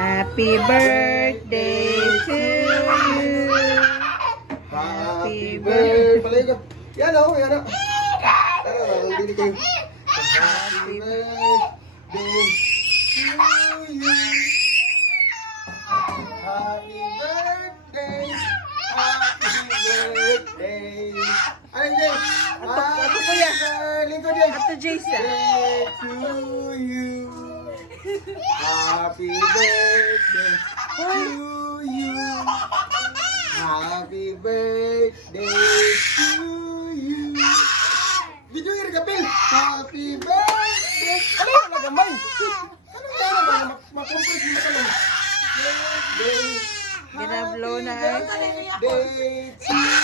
Happy birthday to you. Happy birthday. Palay ko. Yan o, yan o. Tara, hindi kayo. Happy birthday to you. Happy birthday. Happy birthday. Ay, Jace. Ato kuya. Lingkod, Jace. Ato Jason. Birthday to you. Happy birthday to you. Happy birthday to you. Video yung kapil. Happy birthday. Ano yung nagamay? Ano yung nagamay? Makompress mo ka lang. Birthday. Ginablow na. Happy birthday to you.